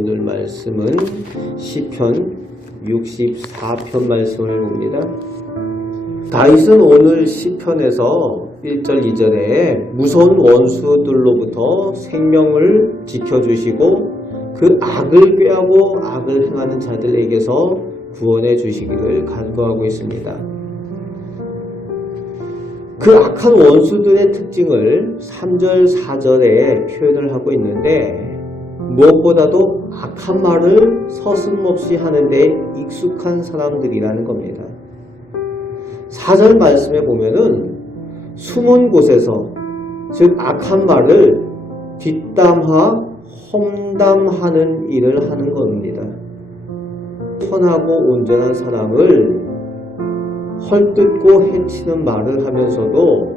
오늘 말씀은 시편 64편 말씀을 봅니다. 다윗은 오늘 시편에서 1절 2절에 무서운 원수들로부터 생명을 지켜주시고 그 악을 꾀하고 악을 행하는 자들에게서 구원해 주시기를 간구하고 있습니다. 그 악한 원수들의 특징을 3절 4절에 표현을 하고 있는데 무엇보다도 악한 말을 서슴없이 하는데 익숙한 사람들이라는 겁니다. 4절 말씀에 보면은 숨은 곳에서 즉 악한 말을 뒷담화 험담하는 일을 하는 겁니다. 선하고 온전한 사람을 헐뜯고 해치는 말을 하면서도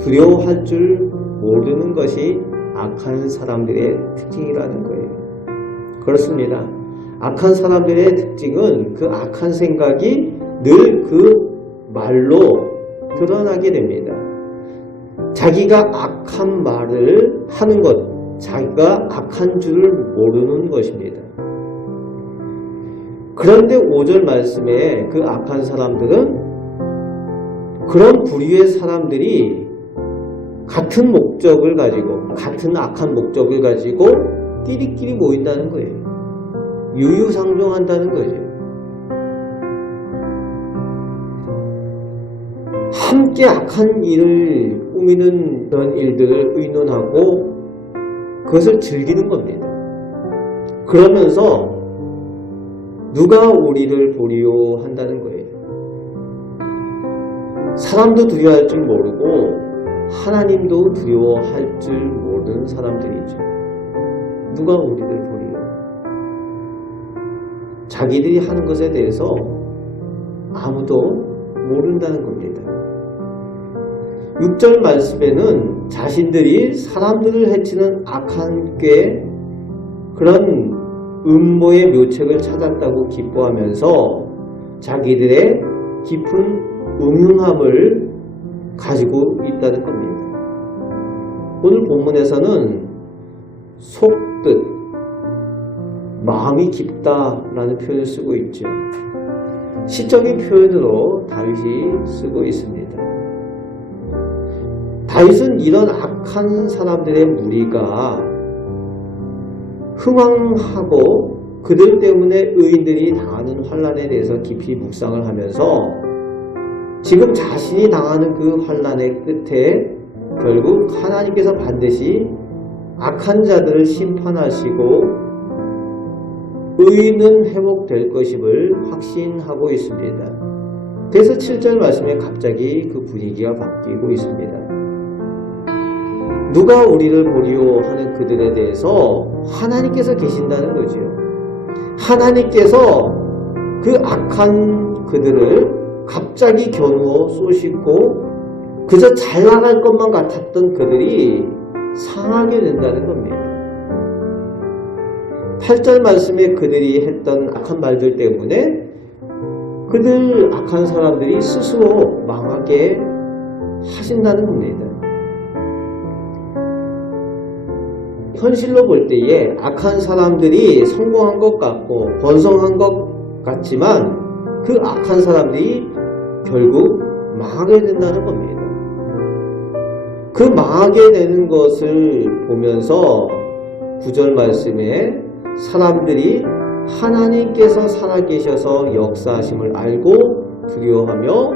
두려워할 줄 모르는 것이 악한 사람들의 특징이라는 거예요. 그렇습니다. 악한 사람들의 특징은 그 악한 생각이 늘 그 말로 드러나게 됩니다. 자기가 악한 말을 하는 것, 자기가 악한 줄을 모르는 것입니다. 그런데 5절 말씀에 그 악한 사람들은 그런 부류의 사람들이 같은 목적을 가지고 같은 악한 목적을 가지고 끼리끼리 모인다는 거예요. 유유상종한다는 거죠. 함께 악한 일을 꾸미는 그런 일들을 의논하고 그것을 즐기는 겁니다. 그러면서 누가 우리를 보리요 한다는 거예요. 사람도 두려워할 줄 모르고 하나님도 두려워할 줄 모르는 사람들이죠. 누가 우리를 보리요? 자기들이 하는 것에 대해서 아무도 모른다는 겁니다. 6절 말씀에는 자신들이 사람들을 해치는 악한 꾀 그런 음모의 묘책을 찾았다고 기뻐하면서 자기들의 깊은 음흉함을 가지고 있다는 겁니다. 오늘 본문에서는 속뜻, 마음이 깊다라는 표현을 쓰고 있죠. 시적인 표현으로 다윗이 쓰고 있습니다. 다윗은 이런 악한 사람들의 무리가 흥황하고 그들 때문에 의인들이 당하는 환난에 대해서 깊이 묵상을 하면서 지금 자신이 당하는 그 환난의 끝에 결국 하나님께서 반드시 악한 자들을 심판하시고 의인은 회복될 것임을 확신하고 있습니다. 그래서 7절 말씀에 갑자기 그 분위기가 바뀌고 있습니다. 누가 우리를 보리요 하는 그들에 대해서 하나님께서 계신다는 거죠. 하나님께서 그 악한 그들을 갑자기 겨누어 쏘시고 그저 잘 나갈 것만 같았던 그들이 상하게 된다는 겁니다. 8절 말씀에 그들이 했던 악한 말들 때문에 그들 악한 사람들이 스스로 망하게 하신다는 겁니다. 현실로 볼 때에 악한 사람들이 성공한 것 같고 번성한 것 같지만 그 악한 사람들이 결국 망하게 된다는 겁니다. 그 망하게 되는 것을 보면서 9절 말씀에 사람들이 하나님께서 살아계셔서 역사하심을 알고 두려워하며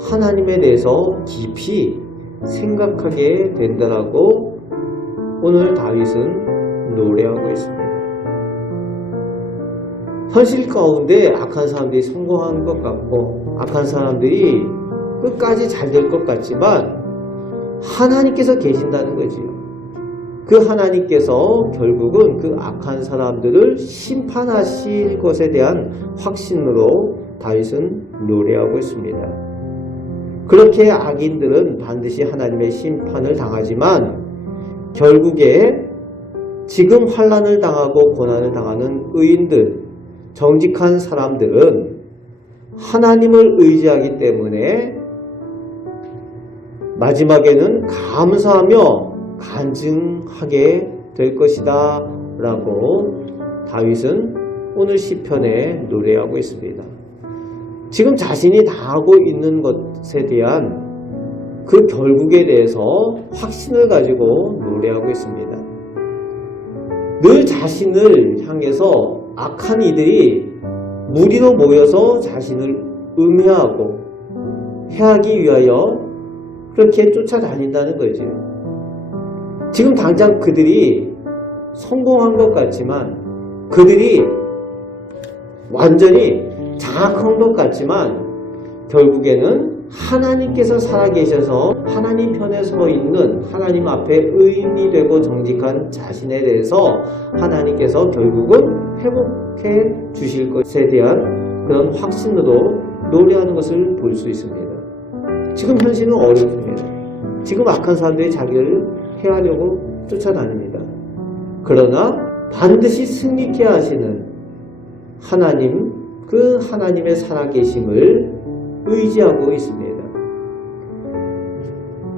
하나님에 대해서 깊이 생각하게 된다라고 오늘 다윗은 노래하고 있습니다. 현실 가운데 악한 사람들이 성공한 것 같고 악한 사람들이 끝까지 잘 될 것 같지만 하나님께서 계신다는 거지요. 그 하나님께서 결국은 그 악한 사람들을 심판하실 것에 대한 확신으로 다윗은 노래하고 있습니다. 그렇게 악인들은 반드시 하나님의 심판을 당하지만 결국에 지금 환난을 당하고 고난을 당하는 의인들, 정직한 사람들은 하나님을 의지하기 때문에 마지막에는 감사하며 간증하게 될 것이다 라고 다윗은 오늘 시편에 노래하고 있습니다. 지금 자신이 당하고 있는 것에 대한 그 결국에 대해서 확신을 가지고 노래하고 있습니다. 늘 자신을 향해서 악한 이들이 무리로 모여서 자신을 음해하고 해하기 위하여 그렇게 쫓아다닌다는 거죠. 지금 당장 그들이 성공한 것 같지만, 그들이 완전히 장악한 것 같지만, 결국에는 하나님께서 살아계셔서 하나님 편에 서 있는, 하나님 앞에 의인이 되고 정직한 자신에 대해서 하나님께서 결국은 회복해 주실 것에 대한 그런 확신으로 노래하는 것을 볼 수 있습니다. 지금 현실은 어렵습니다. 지금 악한 사람들이 자기를 해하려고 쫓아다닙니다. 그러나 반드시 승리케 하시는 하나님, 그 하나님의 살아계심을 의지하고 있습니다.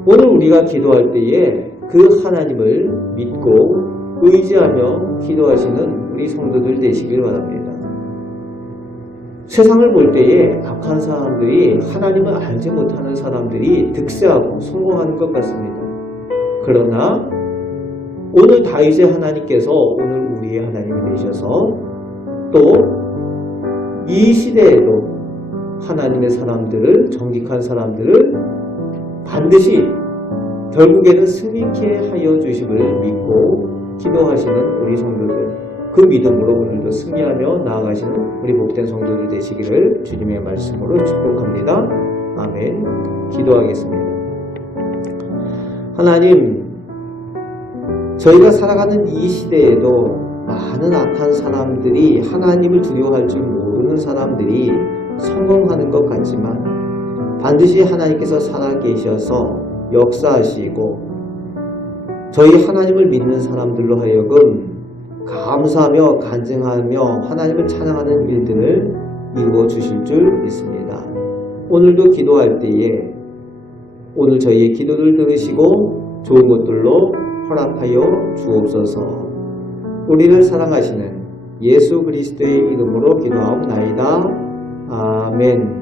오늘 우리가 기도할 때에 그 하나님을 믿고 의지하며 기도하시는 우리 성도들 되시길 바랍니다. 세상을 볼 때에 악한 사람들이, 하나님을 알지 못하는 사람들이 득세하고 성공하는 것 같습니다. 그러나 오늘 다윗의 하나님께서 오늘 우리의 하나님이 되셔서 또 이 시대에도 하나님의 사람들을, 정직한 사람들을 반드시 결국에는 승리케 하여 주심을 믿고 기도하시는 우리 성도들, 그 믿음으로 오늘도 승리하며 나아가시는 우리 복된 성도들 되시기를 주님의 말씀으로 축복합니다. 아멘. 기도하겠습니다. 하나님, 저희가 살아가는 이 시대에도 많은 악한 사람들이, 하나님을 두려워할 줄 모르는 사람들이 성공하는 것 같지만 반드시 하나님께서 살아계셔서 역사하시고 저희 하나님을 믿는 사람들로 하여금 감사하며 간증하며 하나님을 찬양하는 일들을 이루어 주실 줄 믿습니다. 오늘도 기도할 때에 오늘 저희의 기도를 들으시고 좋은 것들로 허락하여 주옵소서. 우리를 사랑하시는 예수 그리스도의 이름으로 기도하옵나이다. 아멘.